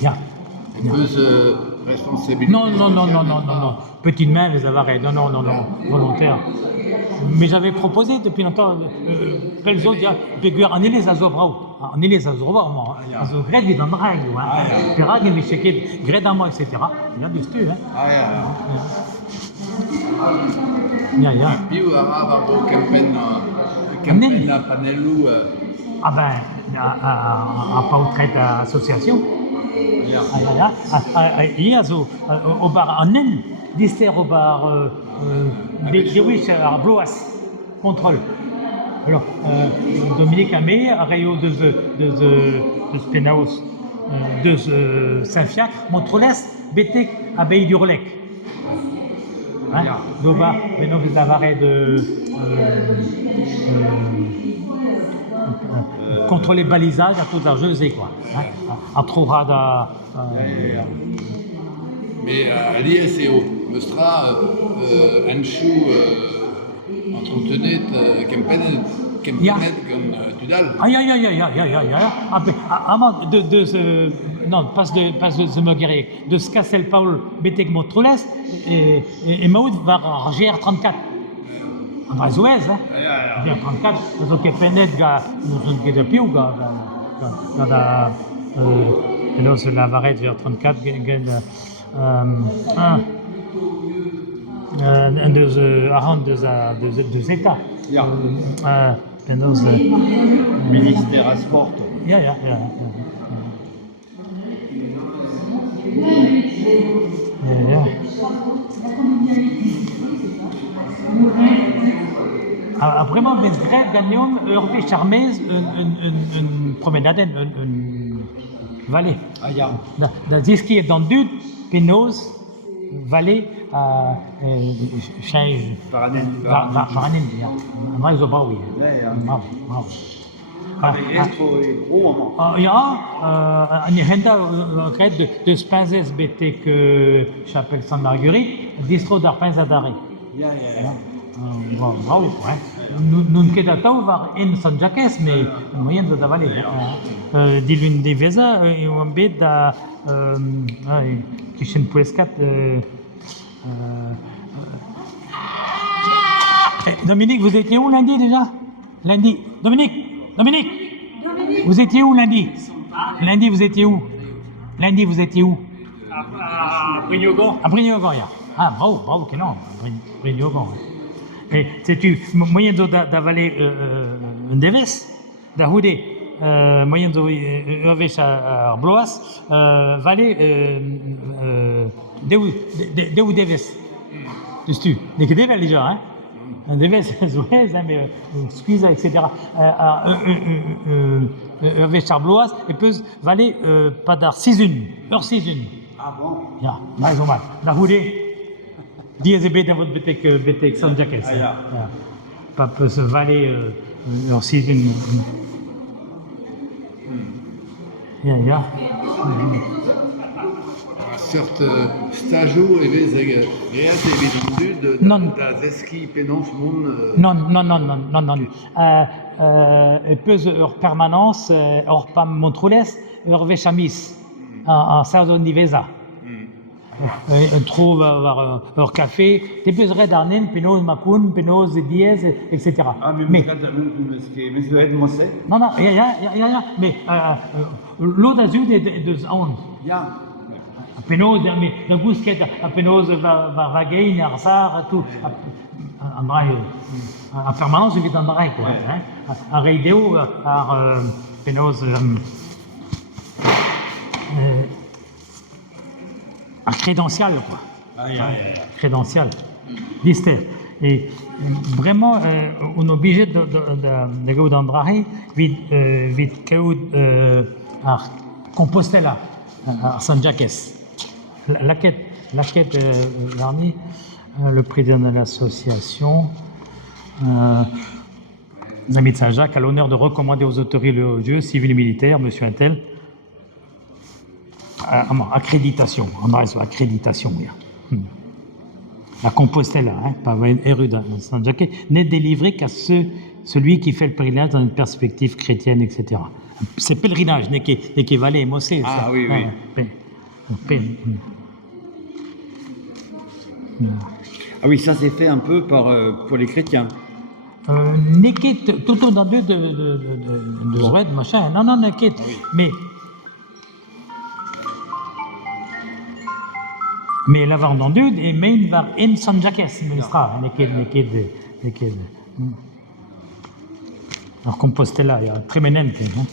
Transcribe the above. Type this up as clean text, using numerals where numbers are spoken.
Ja. Böse responsabilité. Non. Petite main, les avarais. Non. Volontaire. Mais j'avais proposé depuis longtemps, Pelzo, Beguer, en les Azobrau. En les Azobrau, moi. Ils ont gré dans le règle. Perag, et Micheket, gré dans moi, etc. Il y a du stu, hein. Ja. Più arabo campagne panelu. Ah ben, à pas retraite association. Il y a au bar en N, dister au bar des wish à Bloas, contrôle. Alors, Dominique Amé, Rayo de Spenaos, de Saint-Fiacre, Montrolès, Bétek, Abbaye du Relec. Doba, maintenant vous avez contre les balisages à tout l'argent, c'est quoi. À Trourada. Mais à l'ISEO, Mestra, Anchou, entretenait Kempenet comme Tudal. Non, pas de Meguerre, de Scassel Paul Bétek Montroles et Maoud va à GR34. En Brazoez, hein. GR34, nous avons Kepenet, nous avons de Piou, nous avons la varette GR34, deux États. Ministère à sport. Après, moi, je vais gagner Hervé Charmez une promenade, une vallée. Dans ce qui est dans Dud, Pénose, vallée, change. Paranen, mais ils ont pas, oui. Il y a un crête de Spinzes BT que Chapelle Sainte-Marguerite, distro d'Arpins à Daré. Bravo, ouais. Nous ne quedons pas en San Jacques, mais moyen de d'avaler. Dit l'une des Vézas, et on bête qui chêne pour escat. Dominique, vous étiez où lundi déjà? Lundi. Dominique, vous étiez où lundi? Lundi, vous étiez où? À Brignogan. À Brignogan, ya. Ah, bravo, que non, Brignogan. Et sais-tu, moyen d'avaler un deves, d'ahouder, moyen de à Bloas, valer de deves. Tu n'es que deves déjà, hein? Un deves, mais squeeze, etc. Avec Bloas, et peut valer pas d'art 6-1, heure 6-1. Ah bon? Ja, mais au mal. D'ahouder. Diezébé dans votre BTX San Jacques. Pas peut se valer aussi une. Certes, stagiaire et les réalités non. Zeski pénance monde. Non. Et peut hors permanence, hors pam Montroles, hors Véchamis, en saison d'Ivesa. On trouve leur café, des peserais d'Arnen, Pénose Macoun, Pénose Diez, etc. Ah, mais monsieur Ed Mossé? Non, mais l'eau d'azur de Zand. Pénose, mais le bousquet, Pénose va vaguer, Arsar, tout. En permanence, je vais dans le rail, quoi. À Reidéo, à Pénose. Un crédential, quoi. Crédential. Distel. Et vraiment, on est obligé de go dans le rail, vite à Compostela, à San Jacques. La quête, Larny, le président de l'association, l'ami de Saint-Jacques, a l'honneur de recommander aux autorités religieuses, civiles et militaires, monsieur Intel, accréditation, accréditation, la Compostela, pas rue de Saint-Jacques, n'est délivrée qu'à celui qui fait le pèlerinage dans une perspective chrétienne, etc. c'est pèlerinage, n'est que Valais et Mossé. Ah ça. oui, oui. Ah oui, ça c'est fait un peu pour les chrétiens. N'est tout au d'endu de Zoued, machin. Non, n'est mais la vente entendu et main var en San Jacques, ministra, n'est alors Compostela, il y a très ménente, non?